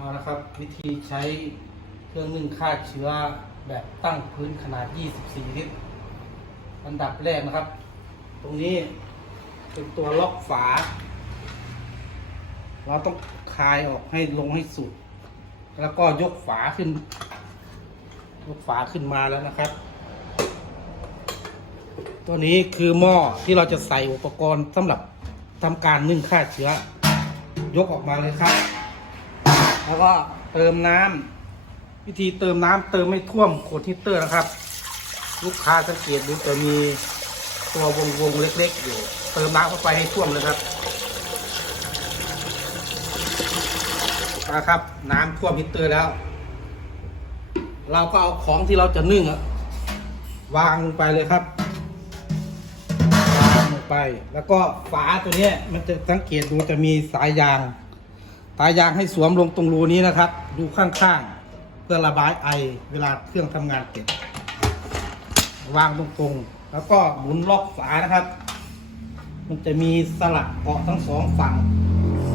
เอาละครับ วิธีใช้เครื่องนึ่งฆ่าเชื้อแบบตั้งพื้นขนาด 24 ลิตรอันดับแรกนะครับ ตรงนี้เป็นตัวล็อกฝา เราต้องคลายออกให้ลงให้สุด แล้วก็ยกฝาขึ้น ยกฝาขึ้นมาแล้วนะครับ ตัวนี้คือหม้อที่เราจะใส่อุปกรณ์สำหรับทำการนึ่งฆ่าเชื้อ ยกออกมาเลยครับ แล้วก็เติมน้ำวิธีเติมน้ำเติมไม่ท่วมขวดฮีตเตอร์นะครับ ลูกค้าสังเกตดูจะมีตัววงวงๆเล็ก ๆ อยู่ เติมน้ำเข้าไปให้ท่วมเลยครับนะครับ น้ำท่วมฮีตเตอร์แล้ว เราก็เอาของที่เราจะนึ่งอะวางลงไปเลยครับวางลงไป แล้วก็ฝาตัวนี้มันจะสังเกตดูจะมีสายยาง สายยางให้สวมลงตรงรูนี้นะครับดูข้างๆ เพื่อระบายไอเวลาเครื่องทำงานเสร็จวางตรงๆ แล้วก็หมุนล็อกฝานะครับ มันจะมีสลักเกาะทั้งสองฝั่ง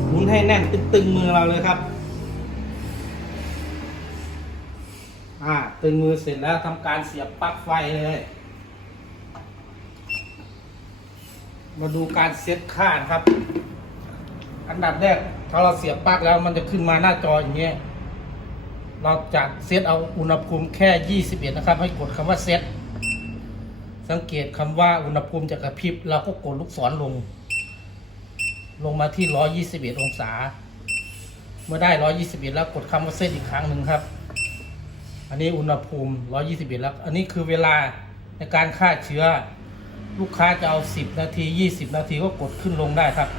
หมุนให้แน่นตึงมือเราเลยครับ อ่า ตึงมือเสร็จแล้วทำการเสียบปลั๊กไฟเลย มาดูการเซตค่านะครับ อันดับแรก ถ้าเราเสียบปลั๊กแล้วมันจะขึ้นมาหน้าจออย่างเงี้ย เราจะเซตเอาอุณหภูมิแค่ 21 นะครับ ให้กดคำว่าเซต สังเกตคำว่าอุณหภูมิจะกระพริบ เราก็กดลูกศรลง ลงมาที่ 121 องศา เมื่อได้ 121 แล้วกดคำว่าเซตอีกครั้งหนึ่งครับ อันนี้อุณหภูมิ 121 แล้ว อันนี้คือเวลาในการฆ่าเชื้อ ลูกค้าจะเอา 10 นาที 20 นาทีก็กดขึ้นลงได้ครับ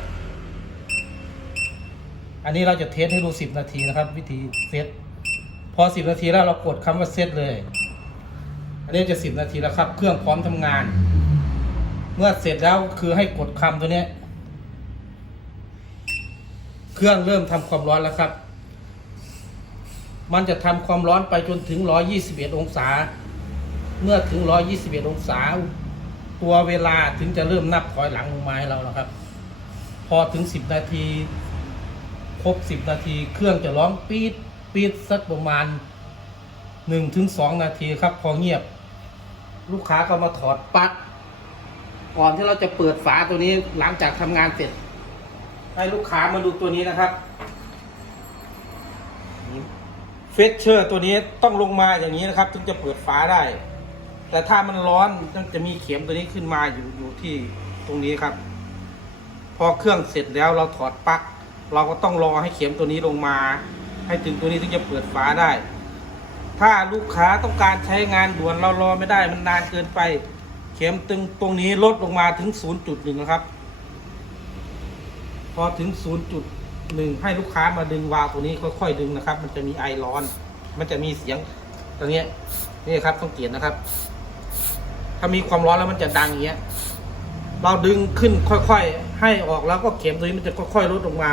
อันนี้เราจะเทสให้ดู10นาทีนะครับ วิธีเซตพอ10นาทีแล้วเรากดคำว่าเซตเลย อันนี้จะ10นาทีแล้วครับ เครื่องพร้อมทำงาน เมื่อเสร็จแล้วคือให้กดคำตัวนี้เครื่องเริ่มทำความร้อนแล้วครับ มันจะทำความร้อนไปจนถึง 121 องศา เมื่อถึง 121 องศา ตัวเวลาถึงจะเริ่มนับถอยหลังลงมาให้เราแล้วครับ พอถึง 10 นาที ครบ 10 นาที เครื่องจะร้องปี๊ดปี๊ดสักประมาณ1-2ถึง2นาทีครับ พอเงียบ ลูกค้าก็มาถอดปลั๊กก่อนที่เราจะเปิดฝาตัวนี้หลังจากทำงานเสร็จ ให้ลูกค้ามาดูตัวนี้นะครับเฟสเชอร์ตัวนี้ต้องลงมาอย่างนี้นะครับ ถึงจะเปิดฝาได้ แต่ถ้ามันร้อนจะมีเข็มตัวนี้ขึ้นมาอยู่อยู่ที่ตรงนี้ครับ พอเครื่องเสร็จแล้วเราถอดปลั๊ก เราก็ต้องรอให้เข็มตัวนี้ลงมา ให้ถึงตัวนี้ถึงจะเปิดฝาได้ ถ้าลูกค้าต้องการใช้งานด่วนเรารอไม่ได้มันนานเกินไป เข็มตึงตรงนี้ลดลงมาถึง 0.1นะครับ พอถึง 0.1 ให้ลูกค้ามาดึงวาล์วตัวนี้ค่อยๆดึงนะครับ มันจะมีไอร้อน มันจะมีเสียงตรงนี้นี่ครับสังเกตนะครับ ถ้ามีความร้อนแล้วมันจะดังอย่างเงี้ย เราดึงขึ้นค่อยๆ ให้ออกแล้วก็เข็มตัวนี้มันจะค่อยๆลดลงมา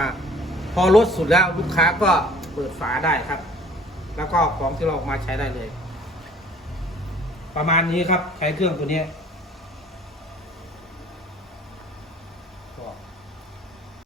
พอลดสุดแล้วลูกค้าก็เปิดฝาได้ครับ แล้วก็ของที่เราออกมาใช้ได้เลย ประมาณนี้ครับใช้เครื่องตัวนี้